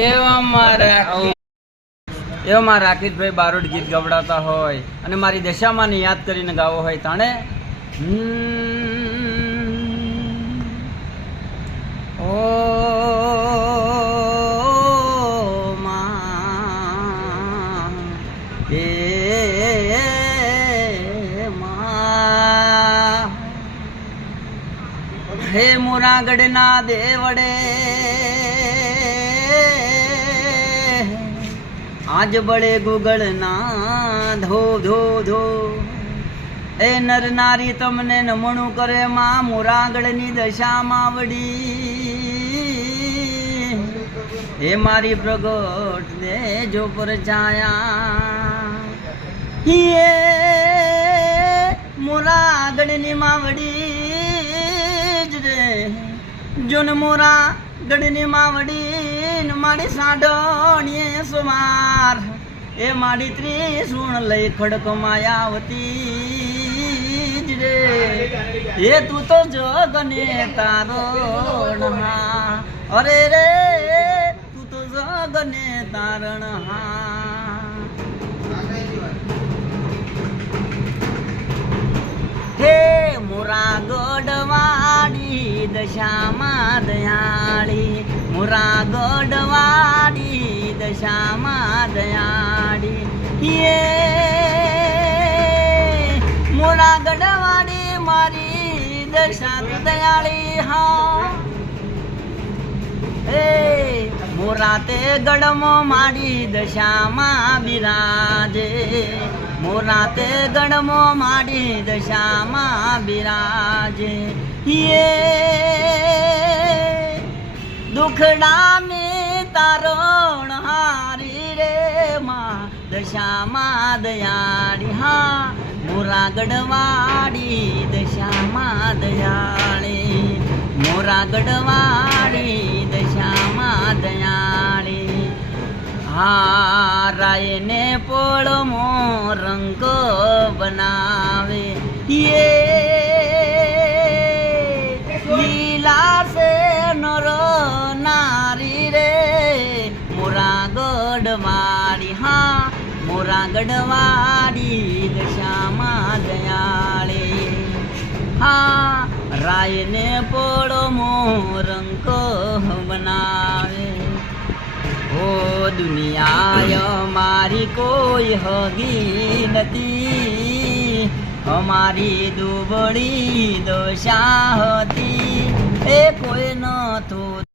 એવા મારા રાકેશભાઈ બારોટ ગીત ગવડાવતા હોય અને મારી દશામાને યાદ કરીને ગાવો હોય તાણે ઓ મા એ મા હે મોરાગઢના દેવડે આજ બળે ગુગળ ના ધો ધો ધો એ નર નારી તમને નમણું કરે માં મોરાગઢની દશામાં વડી હે મારી પ્રગટ ને જો પર છાયા હે મોરાગઢની માવડી જ રે જોન મોરાગઢની માવડી મારી સાંઢણીએ સુમાર એ મારી ત્રિશુણ લઈ ખડક માયાવતી જ રે એ તું તો જગને તારો અરે રે તું તો જગને તારણ હે મોરાગઢ વાડી દશામાં દયાળી મોરાગઢ વાડી દશામાં દયાળી મોરાગઢ વાડી મારી દશા દયાળી હા એ મોરાતે ગઢમો મારી દશામાં બિરાજે મોરાતે ગઢમો મારી દશામાં બિરાજે દુખડા ને તારણ હારી રે માં દશામાં દયાળી હા મોરાગઢ વાડી દશામાં દયાળી મોરાગઢ વાડી દશામાં દયાળી હા રાયને પોળમો રંગ બનાવે લીલા સે નર નારી રે મોરાગઢ વાડી હા મોરાગઢ વાડી દશામાં દયાળી હા રાયને પોળમો રંગ બનાવે ઓ દુનિયા મારી કોઈ હગી નથી અમારી દુબળી દશા હતી એ કોઈ નતું